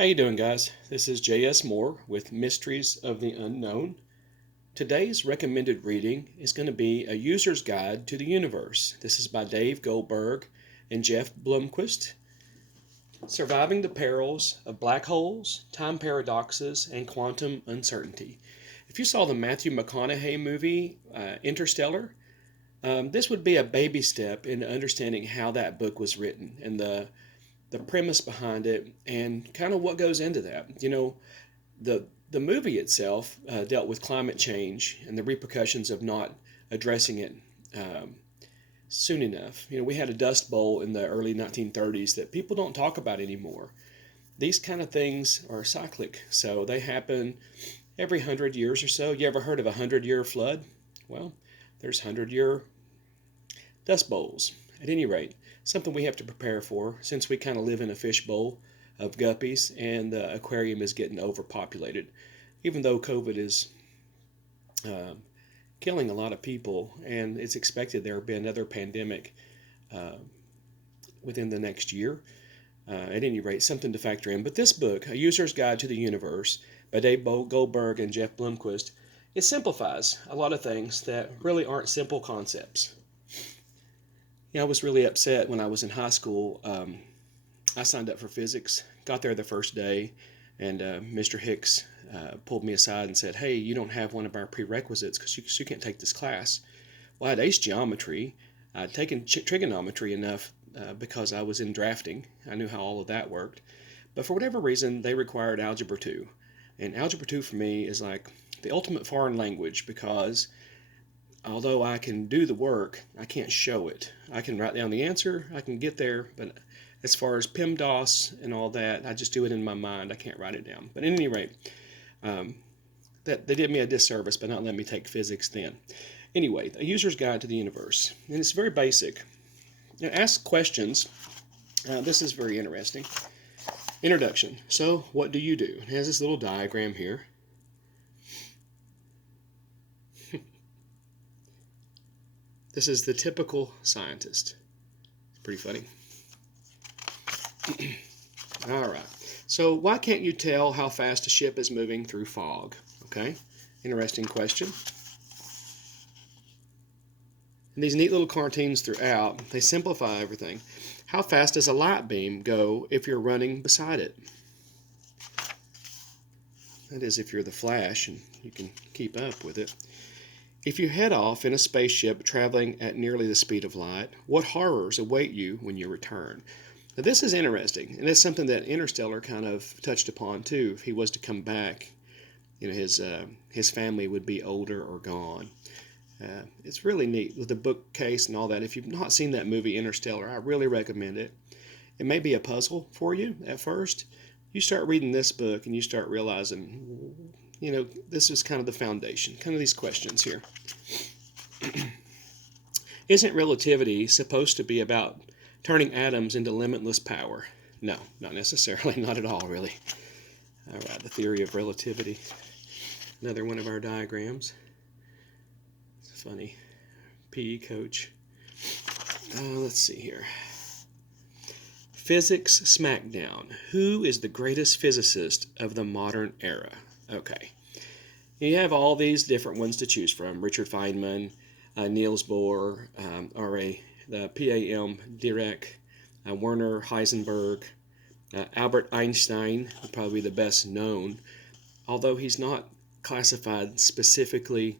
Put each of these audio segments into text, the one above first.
How you doing, guys? This is J.S. Moore with Mysteries of the Unknown. Today's recommended reading is going to be A User's Guide to the Universe. This is by Dave Goldberg and Jeff Blomquist. Surviving the Perils of Black Holes, Time Paradoxes, and Quantum Uncertainty. If you saw the Matthew McConaughey movie, Interstellar, this would be a baby step in understanding how that book was written and the premise behind it and kind of what goes into that. The movie itself dealt with climate change and the repercussions of not addressing it um, soon enough. We had a dust bowl in the early 1930s that people don't talk about anymore. These kind of things are cyclic, so they happen every 100 years or so. You ever heard of a 100-year flood? Well, there's 100-year dust bowls. At any rate, something we have to prepare for since we kind of live in a fishbowl of guppies and the aquarium is getting overpopulated. Even though COVID is killing a lot of people and it's expected there will be another pandemic uh, within the next year. At any rate, something to factor in. But this book, A User's Guide to the Universe by Dave Goldberg and Jeff Blomquist, it simplifies a lot of things that really aren't simple concepts. I was really upset when I was in high school. I signed up for physics, got there the first day, and Mr. Hicks pulled me aside and said, "Hey, you don't have one of our prerequisites because you can't take this class." Well, I had aced geometry. I'd taken trigonometry enough because I was in drafting. I knew how all of that worked. But for whatever reason, they required Algebra 2. And Algebra 2 for me is like the ultimate foreign language because although I can do the work, I can't show it. I can write down the answer, I can get there, but as far as PEMDAS and all that, I just do it in my mind. I can't write it down. But at any rate, that they did me a disservice by not letting me take physics then. Anyway, A User's Guide to the Universe. And it's very basic. Ask questions. This is very interesting. Introduction. So, what do you do? It has this little diagram here. This is the typical scientist. It's pretty funny. All right. So why can't you tell how fast a ship is moving through fog? Okay. Interesting question. And these neat little cartoons throughout, they simplify everything. How fast does a light beam go if you're running beside it? That is, if you're the Flash and you can keep up with it. If you head off in a spaceship traveling at nearly the speed of light, what horrors await you when you return? Now, this is interesting, and it's something that Interstellar kind of touched upon too. If he was to come back, his family would be older or gone. It's really neat with the bookcase and all that. If you've not seen that movie Interstellar, I really recommend it. It may be a puzzle for you at first. You start reading this book and you start realizing, this is kind of the foundation, kind of these questions here. Isn't relativity supposed to be about turning atoms into limitless power? No, not necessarily, not at all, really. All right, the theory of relativity. Another one of our diagrams. It's funny. PE coach. Let's see here. Physics Smackdown. Who is the greatest physicist of the modern era? Okay. You have all these different ones to choose from. Richard Feynman, Niels Bohr, the PAM Dirac, Werner Heisenberg, Albert Einstein would probably be the best known, although he's not classified specifically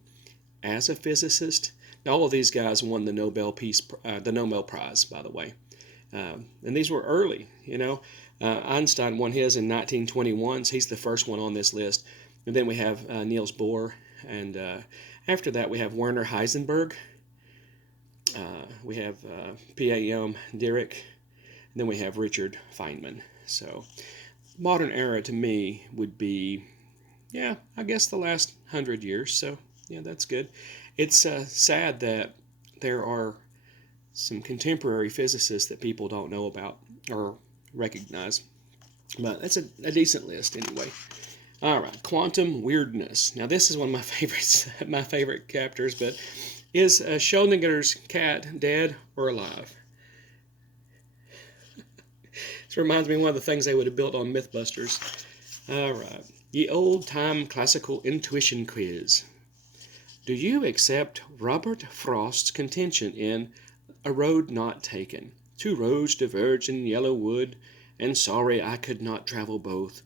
as a physicist. Now, all of these guys won the Nobel Prize, by the way. And these were early, Einstein won his in 1921, so he's the first one on this list. And then we have Niels Bohr, and after that we have Werner Heisenberg. We have PAM Dirac, and then we have Richard Feynman. So, modern era to me would be, I guess the last 100 years. So, that's good. It's sad that there are some contemporary physicists that people don't know about or recognize. But that's a decent list anyway. All right, quantum weirdness. Now this is one of my favorites, my favorite chapters. But is Schrodinger's cat dead or alive? This reminds me of one of the things they would have built on Mythbusters. All right. Ye old-time classical intuition quiz. Do you accept Robert Frost's contention in A Road Not Taken? Two roads diverged in yellow wood, and sorry I could not travel both,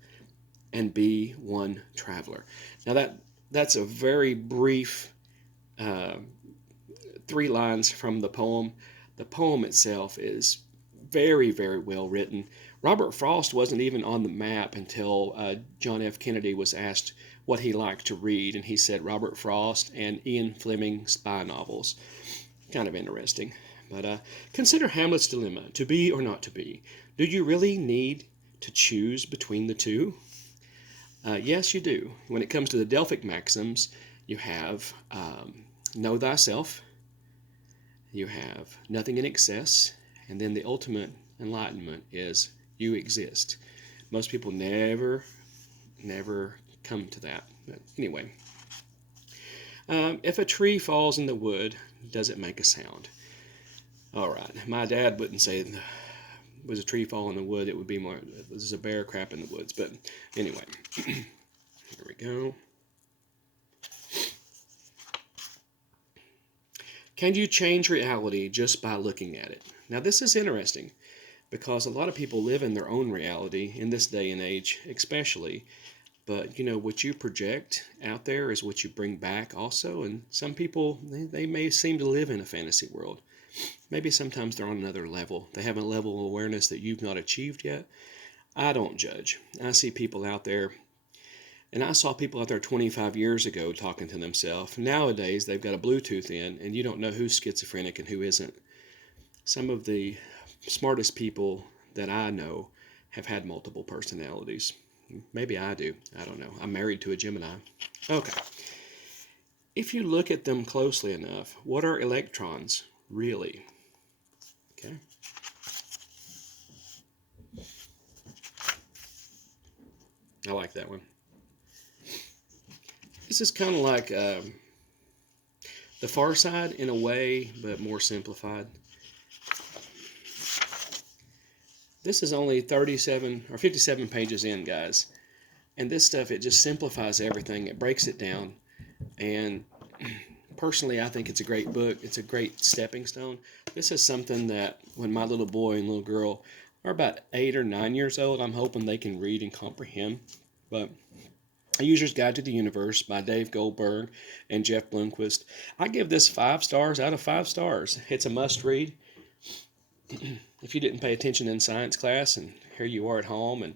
and be one traveler. Now that's a very brief 3 lines from the poem. The poem itself is very, very well written. Robert Frost wasn't even on the map until John F. Kennedy was asked what he liked to read, and he said Robert Frost and Ian Fleming spy novels. Kind of interesting. But consider Hamlet's dilemma, to be or not to be. Do you really need to choose between the two? Yes, you do. When it comes to the Delphic maxims, you have know thyself, you have nothing in excess, and then the ultimate enlightenment is you exist. Most people never come to that. But anyway, if a tree falls in the wood, does it make a sound? All right. My dad wouldn't say was a tree fall in the wood. It would be more, there's a bear crap in the woods. But anyway, here we go. Can you change reality just by looking at it? Now this is interesting because a lot of people live in their own reality in this day and age, especially. But you know, what you project out there is what you bring back also. And some people, they may seem to live in a fantasy world. Maybe sometimes they're on another level. They have a level of awareness that you've not achieved yet. I don't judge. I see people out there, and I saw people out there 25 years ago talking to themselves. Nowadays, they've got a Bluetooth in, and you don't know who's schizophrenic and who isn't. Some of the smartest people that I know have had multiple personalities. Maybe I do. I don't know. I'm married to a Gemini. Okay. If you look at them closely enough, what are electrons really? Okay. I like that one. This is kind of like The Far Side in a way, but more simplified. This is only 37 or 57 pages in, guys. And this stuff, it just simplifies everything. It breaks it down. And personally, I think it's a great book. It's a great stepping stone. This is something that when my little boy and little girl are about 8 or 9 years old, I'm hoping they can read and comprehend. But A User's Guide to the Universe by Dave Goldberg and Jeff Blomquist. I give this 5 stars out of 5 stars. It's a must read. If you didn't pay attention in science class and here you are at home and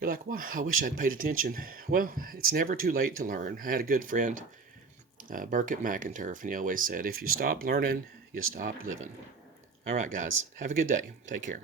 you're like, wow, I wish I'd paid attention. Well, it's never too late to learn. I had a good friend, Burkett McInturf, and he always said, if you stop learning, you stop living. All right, guys, have a good day. Take care.